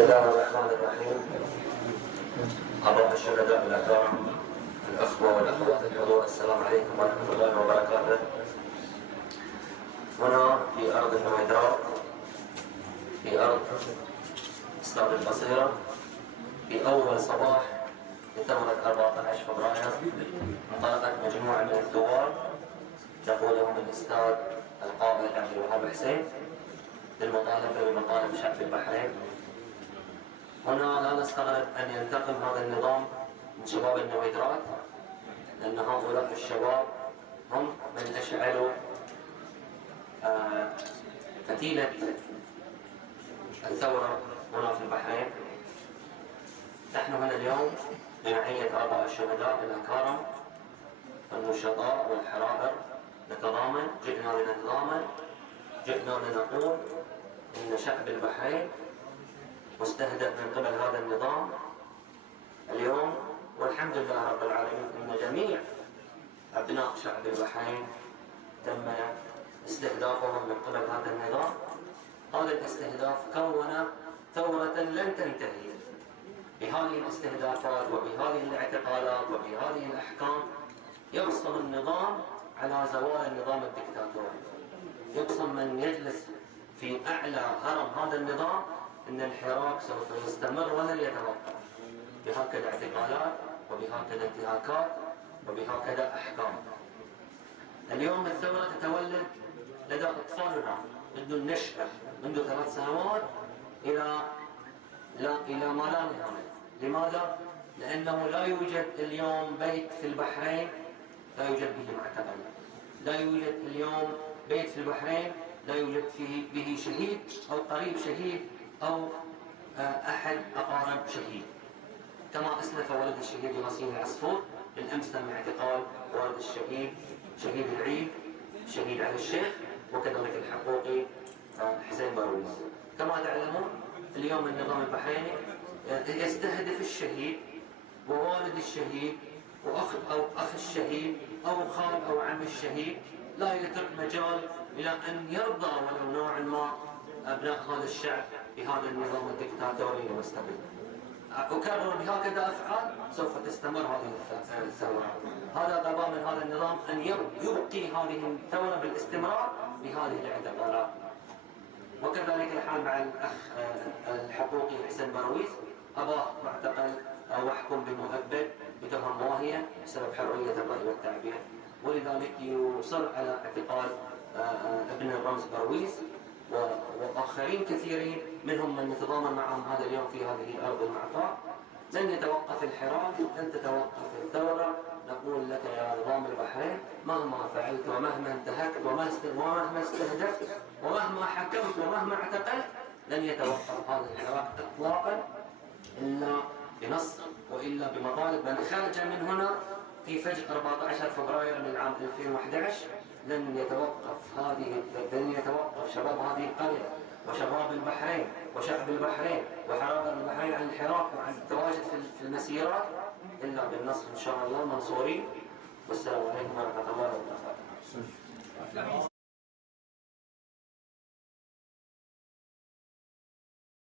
الله الرحمن الرحيم. أبناء الشهداء الأكرام، الأخوة والأخوات الحضور، السلام عليكم ورحمة الله وبركاته. هنا في أرض النويدرات، في أرض استاد البصيرة، في أول صباح لثورة 14 فبراير انطلقت مجموعة من الثوار يقودهم الأستاذ القائد عبد الوهاب حسين للمطالبة بمطالب شعب البحرين. هنا لا نستغرب أن ينتقم هذا النظام من شباب النويدرات، لأن هؤلاء الشباب هم من أشعلوا فتيلة الثورة هنا في البحرين. نحن هنا اليوم بمعية آباء الشهداء الأكارم والنشطاء والحرائر جئنا لنتضامن، جئنا لنقول إن شعب البحرين مستهدف من قبل هذا النظام اليوم، والحمد لله رب العالمين إن جميع أبناء شعب البحرين تم استهدافهم من قبل هذا النظام. هذا الاستهداف كون ثورة لن تنتهي. بهذه الاستهدافات وبهذه الاعتقالات وبهذه الأحكام يقسم النظام على زوال النظام الدكتاتوري، يقسم من يجلس في أعلى هرم هذا النظام أن الحراك سوف يستمر ولن يتوقف، بهكذا اعتقالات وبهكذا انتهاكات وبهكذا أحكام. اليوم الثورة تتولد لدى أطفالنا منذ النشأة، منذ 3 سنوات إلى ما لا نهاية. لماذا؟ لأنه لا يوجد اليوم بيت في البحرين لا يوجد به معتقل، لا يوجد اليوم بيت في البحرين لا يوجد فيه به شهيد أو قريب شهيد أو أحد أقارب شهيد. كما أسلف ولد الشهيد ياسين العصفور، بالأمس تم اعتقال ولد الشهيد شهيد العيد شهيد علي الشيخ، وكذلك الحقوقي حسين بارويز. كما تعلمون اليوم النظام البحريني يستهدف الشهيد ووالد الشهيد أخ الشهيد أو خال أو عم الشهيد، لا يترك مجال إلى أن يرضى ولو نوعا ما أبناء هذا الشعب بهذا النظام الدكتاتوري المستبد. أكرر بهكذا أفعال سوف تستمر هذه الثورة. هذا غباء من هذا النظام أن يبقي هذه الثورة بالاستمرار بهذه الاعتقالات. وكذلك الحال مع الأخ الحقوقي حسين بارويز، أباه معتقل أو محكوم بمؤبد بتهم واهية بسبب حرية الرأي والتعبير، ولذلك يصر على اعتقال ابن الرمز بارويز وآخرين كثيرين منهم من نتضامن معهم هذا اليوم في هذه الأرض المعطاء. لن يتوقف الحراك، لن تتوقف الثورة. نقول لك يا نظام البحرين مهما فعلت ومهما انتهكت ومهما استهدفت ومهما حكمت ومهما اعتقلت لن يتوقف هذا الحراك إطلاقا إلا بنصر وإلا بمطالب من خرج من هنا في فجر 14 فبراير من العام 2011. لن يتوقف شباب هذه القرية وشباب البحرين وشعب البحرين وحرائر البحرين عن الحراك وعن التواجد في المسيرات إلا بالنصر إن شاء الله منصورين. والسلام عليكم ورحمة الله وبركاته.